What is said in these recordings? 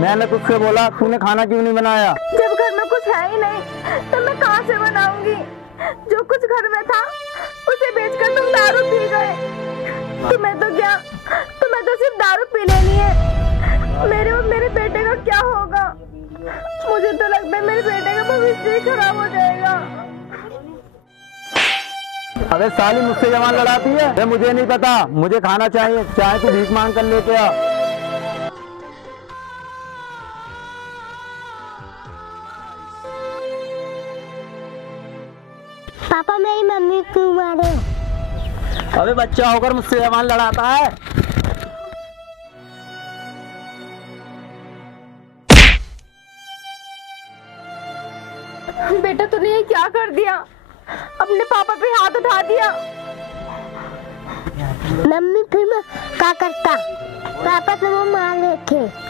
मैंने तुझसे बोला, तूने खाना क्यों नहीं बनाया? जब घर में कुछ है ही नहीं तो मैं कहाँ से बनाऊंगी? जो कुछ घर में था उसे बेचकर तुम दारू पी गए। तुम्हें तो सिर्फ दारू पी लेनी है। मेरे और मेरे बेटे का क्या होगा? मुझे तो लगता है मेरे बेटे का भविष्य ही खराब हो जाएगा। अबे साली, मुझसे जवान लड़ाती है? अबे मुझे नहीं पता, मुझे खाना चाहिए, चाहे तू भीख मांग कर लेके आ। पापा मेरी मम्मी क्यों मारे? अबे बच्चा होकर मुझसे जवान लड़ाता है? बेटा तूने ये क्या कर दिया? अपने पापा पे हाथ उठा दिया। मम्मी फिर मैं क्या करता? पापा तो वो मार रहे थे।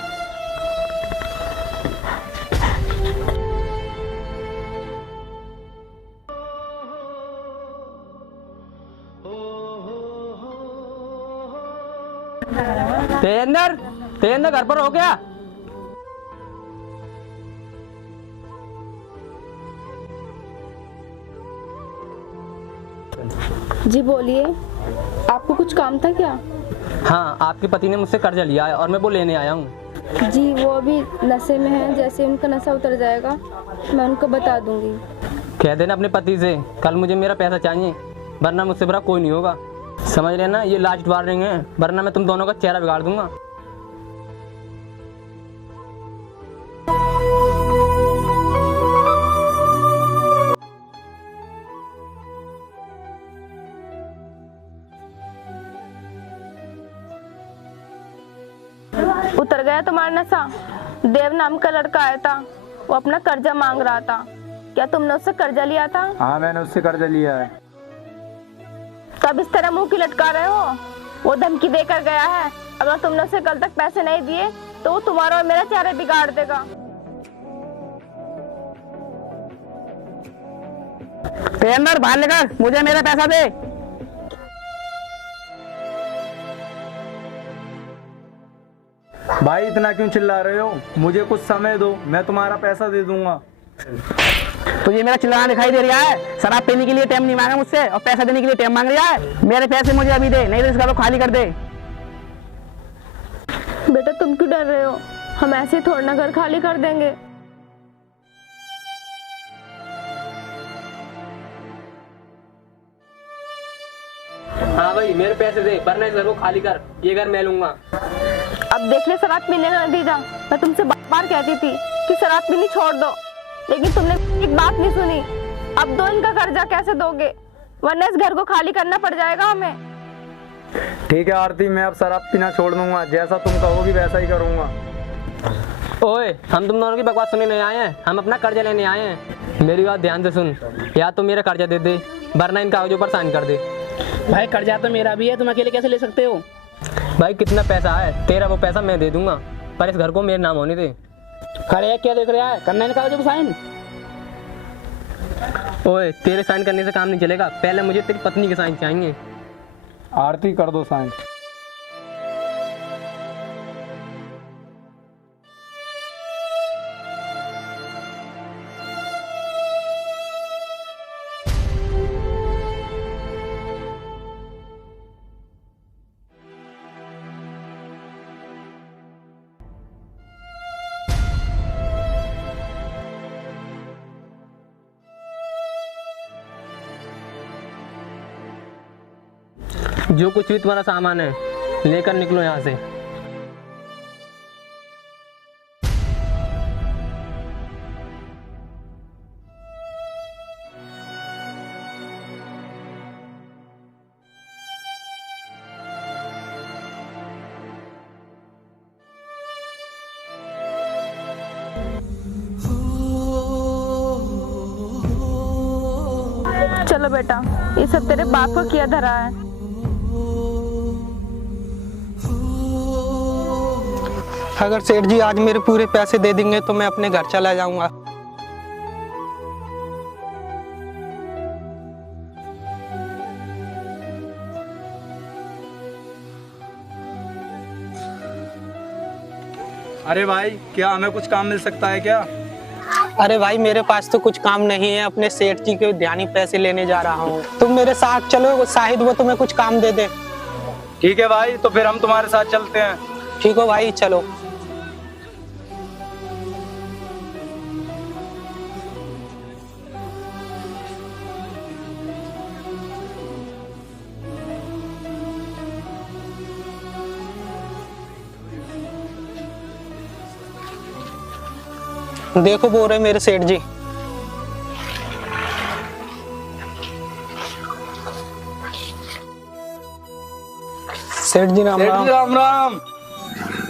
तेंदर घर पर हो क्या? जी बोलिए, आपको कुछ काम था क्या? हाँ, आपके पति ने मुझसे कर्जा लिया है और मैं वो लेने आया हूँ। जी वो अभी नशे में हैं, जैसे उनका नशा उतर जाएगा मैं उनको बता दूंगी। कह देना अपने पति से कल मुझे मेरा पैसा चाहिए, वरना मुझसे बुरा कोई नहीं होगा। समझ लेना, ये लास्ट वार्निंग है, वरना मैं तुम दोनों का चेहरा बिगाड़ दूंगा। उतर गया तुम्हारा नशा? देव नाम का लड़का आया था, वो अपना कर्जा मांग रहा था। क्या तुमने उससे कर्जा लिया था? हाँ, मैंने उससे कर्जा लिया है। तब इस तरह मुंह की लटका रहे हो? वो धमकी देकर गया है, अगर तुमने उसे कल तक पैसे नहीं दिए तो वो तुम्हारा और मेरा चेहरा बिगाड़ देगा। तेंदर, बाहर निकल, मुझे मेरा पैसा दे। भाई इतना क्यों चिल्ला रहे हो? मुझे कुछ समय दो, मैं तुम्हारा पैसा दे दूंगा। तुझे मेरा चिल्लाना दिखाई दे रहा है? शराब पीने के लिए टाइम नहीं मांगा मुझसे और पैसा देने के लिए टाइम मांग रहा है। मेरे पैसे मुझे अभी दे, नहीं तो इस घर को खाली कर दे। बेटा तुम क्यों डर रहे हो? हम ऐसे ही थोड़ा ना घर खाली कर देंगे। हाँ भाई, मेरे पैसे दे, वरना इस घर को खाली कर, ये घर मैं लूंगा। अब देख ले शराब पीने का नतीजा। मैं तुमसे बार बार कहती थी कि शराब पीनी छोड़ दो, लेकिन तुमने एक बात नहीं सुनी। अब दो इनका कर्जा कैसे दोगे? वरना इस घर को खाली करना पड़ जाएगा हमें। ठीक है आरती, मैं अब शराब पीना छोड़ दूंगा, जैसा तुम कहोगी वैसा ही करूंगा। ओए, हम तुम दोनों की बकवास सुनने नहीं आए हैं, हम अपना कर्जा लेने आए हैं। मेरी बात ध्यान से सुन, या तो मेरा कर्जा दे दे, वरना इन कागजों पर साइन कर दे। भाई कर्जा तो मेरा भी है, तुम अकेले कैसे ले सकते हो? भाई कितना पैसा है तेरा? वो पैसा मैं दे दूंगा, पर इस घर को मेरे नाम होने दे। खड़े क्या देख रहा है? करना है कागजों पर साइन। ओए, तेरे साइन करने से काम नहीं चलेगा, पहले मुझे तेरी पत्नी के साइन चाहिए। आरती कर दो साइन। जो कुछ भी तुम्हारा सामान है लेकर निकलो यहाँ से। चलो बेटा, ये सब तेरे बाप को किया धरा है। अगर सेठ जी आज मेरे पूरे पैसे दे देंगे तो मैं अपने घर चला जाऊंगा। अरे भाई, क्या हमें कुछ काम मिल सकता है क्या? अरे भाई मेरे पास तो कुछ काम नहीं है, अपने सेठ जी के ध्यानी पैसे लेने जा रहा हूँ। तुम मेरे साथ चलो, शायद वो तुम्हें कुछ काम दे दे। ठीक है भाई, तो फिर हम तुम्हारे साथ चलते हैं। ठीक हो भाई, चलो। देखो बोल रहे मेरे सेठ जी। सेठ जी राम राम। राम राम।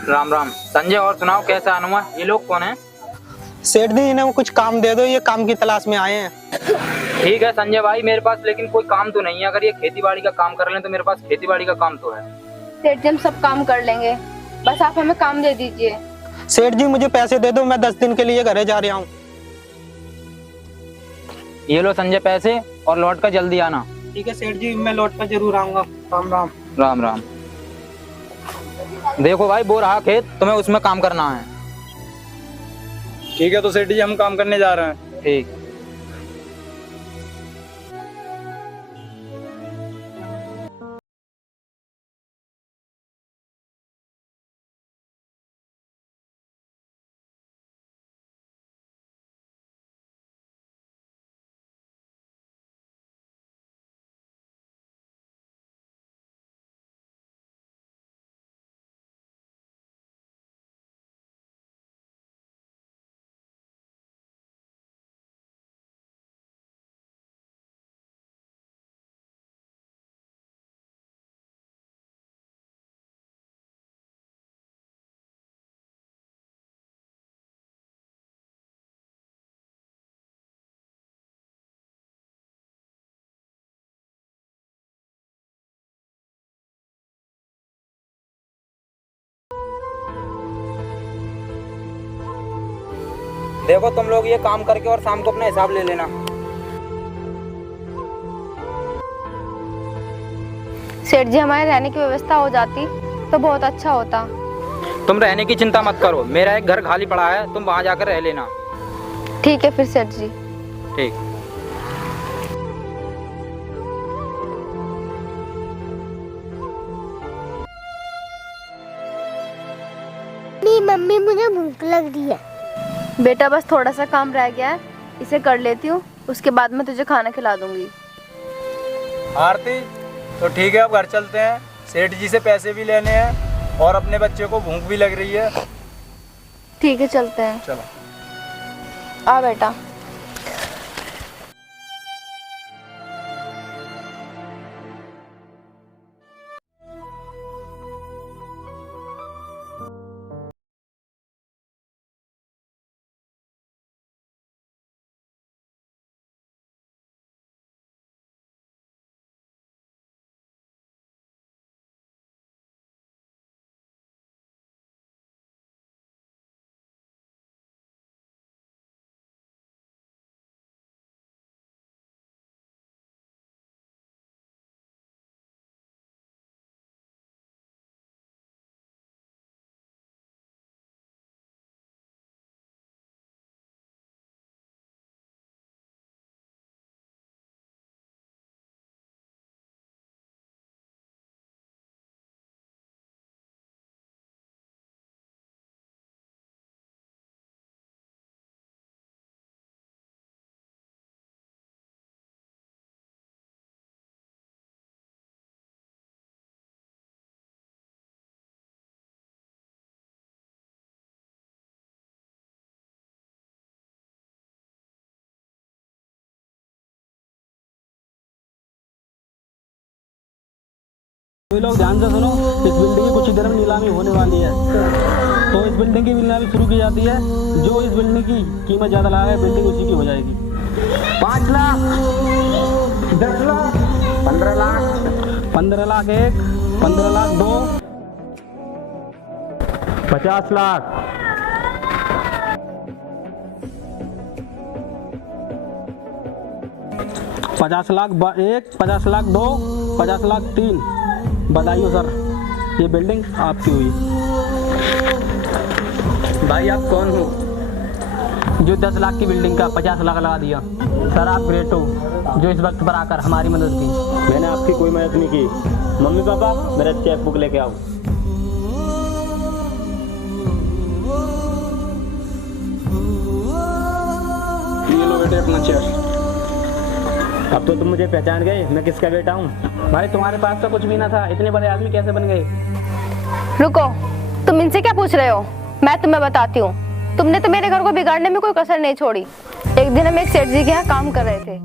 राम राम। संजय, और सुनाओ कैसा आना हुआ? ये लोग कौन है? सेठ जी इन्हें कुछ काम दे दो, ये काम की तलाश में आए हैं। ठीक है संजय भाई, मेरे पास लेकिन कोई काम तो नहीं है। अगर ये खेती बाड़ी का काम कर लें तो मेरे पास खेती बाड़ी का काम तो है। सेठ जी हम सब काम कर लेंगे, बस आप हमें काम दे दीजिए। सेठ जी मुझे पैसे दे दो, मैं 10 दिन के लिए घर जा रहा हूँ। ये लो संजय पैसे, और लौट कर जल्दी आना। ठीक है सेठ जी, मैं लौट कर जरूर आऊंगा। राम राम। राम राम। देखो भाई, वो रहा खेत, तुम्हें उसमें काम करना है। ठीक है, तो सेठ जी हम काम करने जा रहे हैं। ठीक। देखो तुम लोग ये काम करके और शाम को अपना हिसाब ले लेना। सेठ जी हमारे रहने की व्यवस्था हो जाती तो बहुत अच्छा होता। तुम रहने की चिंता मत करो, मेरा एक घर खाली पड़ा है, तुम वहां जाकर रह लेना। ठीक है फिर सेठ जी। ठीक। मम्मी मुझे भूख लग रही है। बेटा बस थोड़ा सा काम रह गया है, इसे कर लेती हूँ, उसके बाद मैं तुझे खाना खिला दूंगी। आरती, तो ठीक है अब घर चलते हैं। सेठ जी से पैसे भी लेने हैं और अपने बच्चे को भूख भी लग रही है। ठीक है चलते हैं। चलो। आ बेटा। कोई लोग ध्यान से सुनो, इस बिल्डिंग की कुछ ही देर में नीलामी होने वाली है। तो इस बिल्डिंग की नीलामी शुरू की जाती है। जो इस बिल्डिंग की कीमत ज़्यादा लगाए बिल्डिंग उसी की हो जाएगी। 5 लाख, 10 लाख, 15 लाख, 15 लाख 1, 15 लाख 2, 50 लाख, 50 लाख 1, 50 लाख 2, 50 लाख 3। बधाई हो सर, ये बिल्डिंग आपकी हुई। भाई आप कौन हो जो 10 लाख की बिल्डिंग का 50 लाख लगा दिया? सर आप ग्रेट हो जो इस वक्त पर आकर हमारी मदद की। मैंने आपकी कोई मदद नहीं की। मम्मी पापा मेरा चेक बुक लेके आओ। ये लो बेटे अपना चेक। अब तो तुम मुझे पहचान गए, मैं किसका बेटा हूँ। भाई तुम्हारे पास तो कुछ भी ना था, इतने बड़े आदमी कैसे बन गए? रुको, तुम इनसे क्या पूछ रहे हो? मैं तुम्हें बताती हूँ। तुमने तो मेरे घर को बिगाड़ने में कोई कसर नहीं छोड़ी। एक दिन हम एक सेठ जी के यहाँ काम कर रहे थे।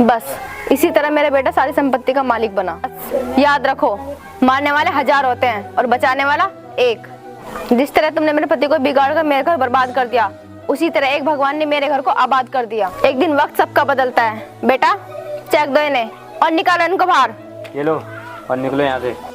बस इसी तरह मेरा बेटा सारी संपत्ति का मालिक बना। याद रखो, मारने वाले 1000 होते हैं और बचाने वाला 1। जिस तरह तुमने मेरे पति को बिगाड़ कर मेरे घर बर्बाद कर दिया, उसी तरह एक भगवान ने मेरे घर को आबाद कर दिया। एक दिन वक्त सबका बदलता है। बेटा चेक दो इन्हें और निकालो इनको बाहर। ये लो और निकलो यहाँ से।